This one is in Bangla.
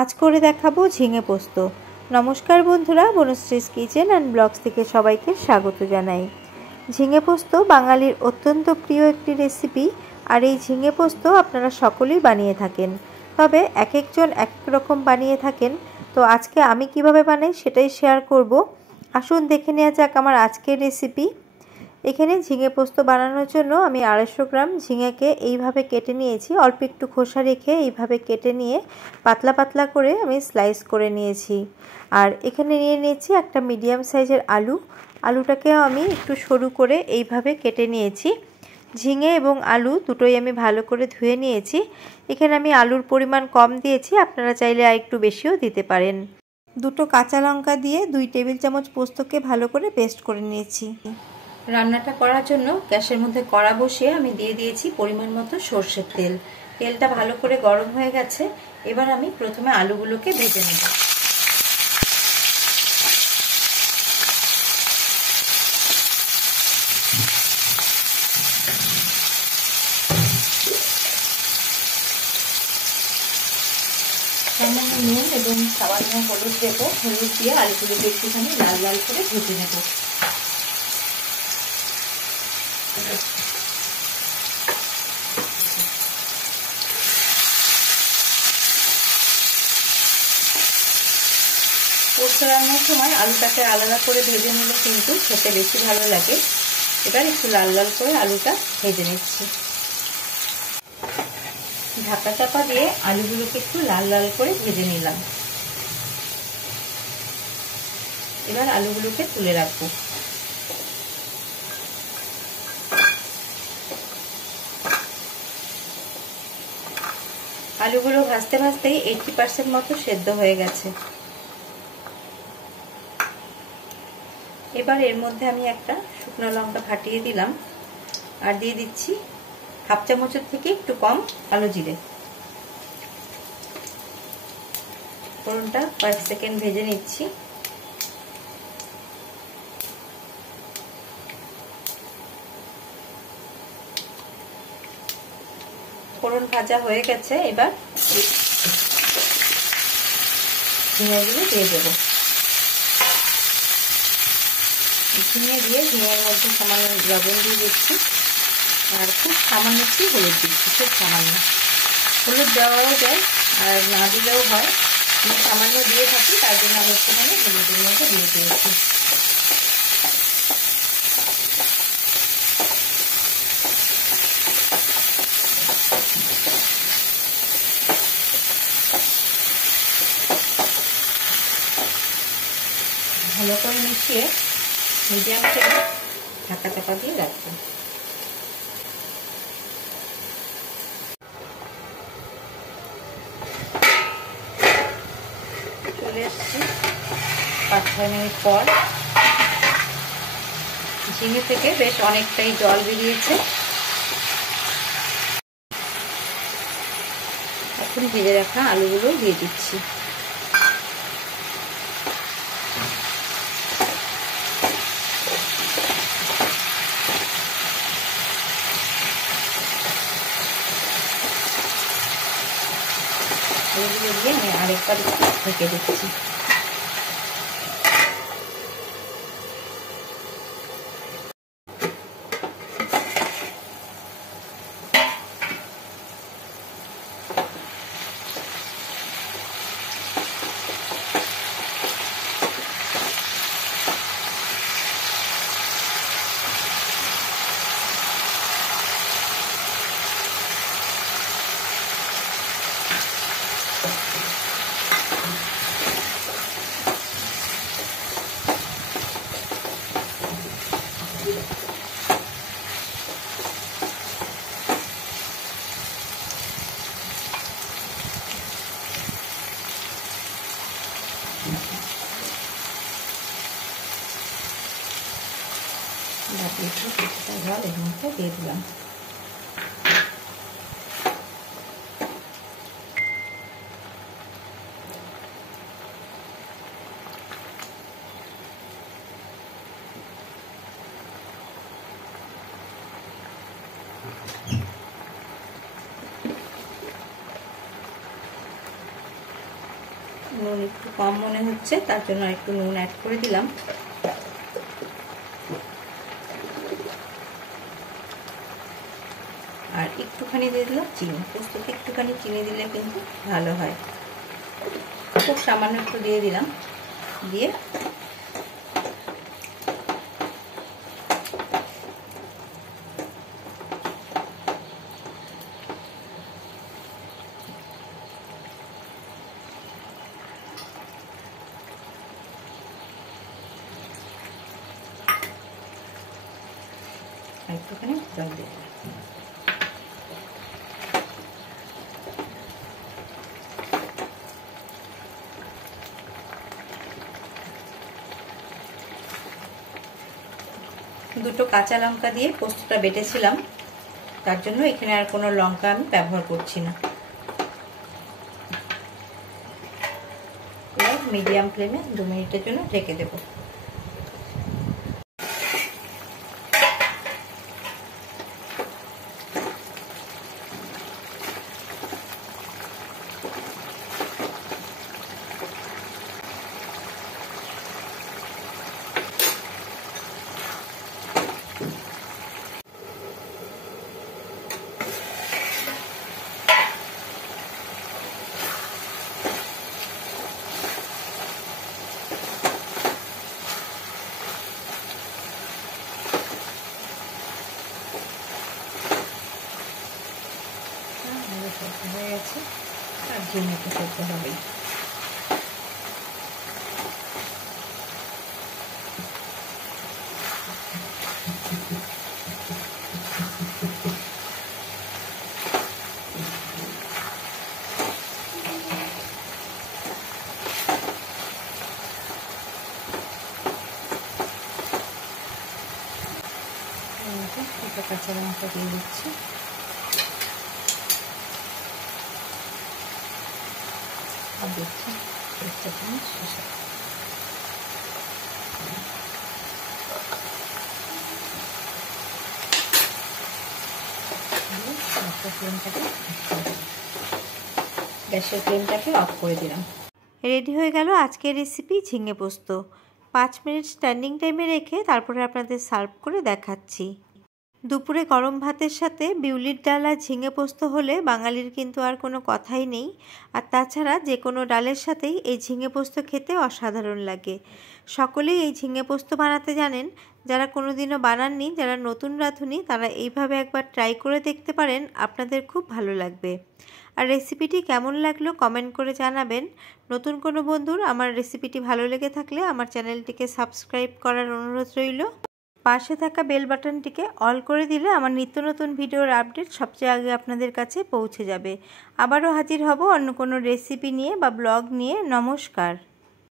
আজ করে দেখাবো ঝিঙে পোস্ত। নমস্কার বন্ধুরা, বনশ্রীস কিচেন অ্যান্ড ব্লগস থেকে সবাইকে স্বাগত জানাই। ঝিঙে পোস্ত বাঙালির অত্যন্ত প্রিয় একটি রেসিপি, আর এই ঝিঙে পোস্ত আপনারা সকলেই বানিয়ে থাকেন, তবে এক একজন এক এক রকম বানিয়ে থাকেন। তো আজকে আমি কিভাবে বানাই সেটাই শেয়ার করব। আসুন দেখে নেওয়া যাক আমার আজকের রেসিপি। এখানে ঝিঙে পোস্ত বানানোর জন্য আমি 250 গ্রাম ঝিঙেকে এইভাবে কেটে নিয়েছি। অল্প একটু খোসা রেখে এইভাবে কেটে নিয়ে পাতলা পাতলা করে আমি স্লাইস করে নিয়েছি। আর এখানে নিয়ে নিয়েছি একটা মিডিয়াম সাইজের আলুটাকেও আমি একটু সরু করে এইভাবে কেটে নিয়েছি। ঝিঙে এবং আলু দুটোই আমি ভালো করে ধুয়ে নিয়েছি। এখানে আমি আলুর পরিমাণ কম দিয়েছি, আপনারা চাইলে আর একটু বেশিও দিতে পারেন। দুটো কাঁচা লঙ্কা দিয়ে 2 টেবিল চামচ পোস্তকে ভালো করে পেস্ট করে নিয়েছি। রান্নাটা করার জন্য গ্যাসের মধ্যে কড়া বসিয়ে আমি দিয়ে দিয়েছি পরিমাণ মতো সরষের তেল। তেলটা ভালো করে গরম হয়ে গেছে। এবার আমি প্রথমে আলুগুলোকে ভেজে নেব। সামান্য নুন এবং সামান্য হলুদ দেবো। হলুদ দিয়ে আলুগুলোকে একটুখানি লাল লাল করে ভেজে নেব। পোস্ত রান্নার সময় আলুটাকে আলাদা করে ভেজে নিলে কিন্তু খেতে বেশি ভালো লাগে। এবার একটু লাল লাল করে আলুটা ভেজে নিচ্ছি। ঢাকা চাপা দিয়ে আলুগুলোকে একটু লাল লাল করে ভেজে নিলাম। এবার আলুগুলোকে তুলে রাখবো। আলুগুলো ভাজতে ভাজতেই 80% মতো সেদ্ধ হয়ে গেছে। এবার এর মধ্যে আমি একটা শুকনো লঙ্কা ফাটিয়ে দিলাম, আর দিয়ে দিচ্ছি হাফ চামচের থেকে একটু কম কালো জিরে। ফোড়নটা কয়েক সেকেন্ড ভেজে নিচ্ছি। ফোড়ন ভাজা হয়ে গেছে। এবার ঝিঙেগুলো দিয়ে দেবো। ঝিঙে দিয়ে ঝিঙের মধ্যে সামান্য লবণ দিয়ে দিচ্ছি, আর খুব সামান্য একটু হলুদ দিচ্ছি, খুব সামান্য। হলুদ দেওয়াও যায় আর না দিলেও হয়, আমি সামান্য দিয়ে থাকি, তার জন্য আমি একটুখানি হলুদের মধ্যে দিয়ে দিয়েছি। ভালো করে মিশিয়ে মিডিয়াম ফ্লেমে ঢাকা চাপা দিয়ে রাখবো। চলে এসছি 5-6 মিনিট পর। ঝিঙে থেকে বেশ অনেকটাই জল বেরিয়েছে। এখন ভেজে রাখা আলুগুলো দিয়ে দিচ্ছি। আলুগুলো দিয়ে আমি আরেকবার ঢেকে দিচ্ছি। জল এর মধ্যে দিয়ে দিলাম। নুন একটু কম মনে হচ্ছে, তার জন্য একটু নুন অ্যাড করে দিলাম। আর একটুখানি দিয়ে দিলাম চিনি। পোস্ততে একটুখানি চিনি দিলে কিন্তু ভালো হয়। খুব সামান্য একটু দিয়ে দিলাম, দিয়ে একটুখানি জল দিয়ে দিলাম। দুটো কাঁচা লঙ্কা দিয়ে পোস্তটা বেটেছিলাম, তার জন্য এখানে আর কোনো লঙ্কা আমি ব্যবহার করছি না। এবার মিডিয়াম ফ্লেমে 2 মিনিটের জন্য ঢেকে দেব। হয়ে গেছে, আর ঝিঙেটা সেদ্ধ হবেই। একটা কাঁচা লঙ্কা দিয়ে দিচ্ছি, দিচ্ছি 1 চা চামচ শসা। গ্যাসের ফ্লেমটাকে অফ করে দিলাম। রেডি হয়ে গেল আজকের রেসিপি ঝিঙে পোস্ত। 5 মিনিট স্ট্যান্ডিং টাইমে রেখে তারপরে আপনাদের সার্ভ করে দেখাচ্ছি। দুপুরে গরম ভাতের সাথে বিউলির ডাল আর ঝিঙে পোস্ত হলে বাঙালির কিন্তু আর কোনো কথাই নেই। আর তাছাড়া যে কোনো ডালের সাথেই এই ঝিঙে পোস্ত খেতে অসাধারণ লাগে। সকলেই এই ঝিঙে পোস্ত বানাতে জানেন। যারা কোনোদিনও বানাননি, যারা নতুন রাঁধুনি, তারা এইভাবে একবার ট্রাই করে দেখতে পারেন, আপনাদের খুব ভালো লাগবে। আর রেসিপিটি কেমন লাগলো কমেন্ট করে জানাবেন। নতুন কোনো বন্ধুর আমার রেসিপিটি ভালো লেগে থাকলে আমার চ্যানেলটিকে সাবস্ক্রাইব করার অনুরোধ রইল। পাশে থাকা বেল বাটনটিকে অল করে দিলে আমার নিত্য নতুন ভিডিওর আপডেট সবচেয়ে আগে আপনাদের কাছে পৌঁছে যাবে। আবারও হাজির হব অন্য কোনো রেসিপি নিয়ে বা ব্লগ নিয়ে। নমস্কার।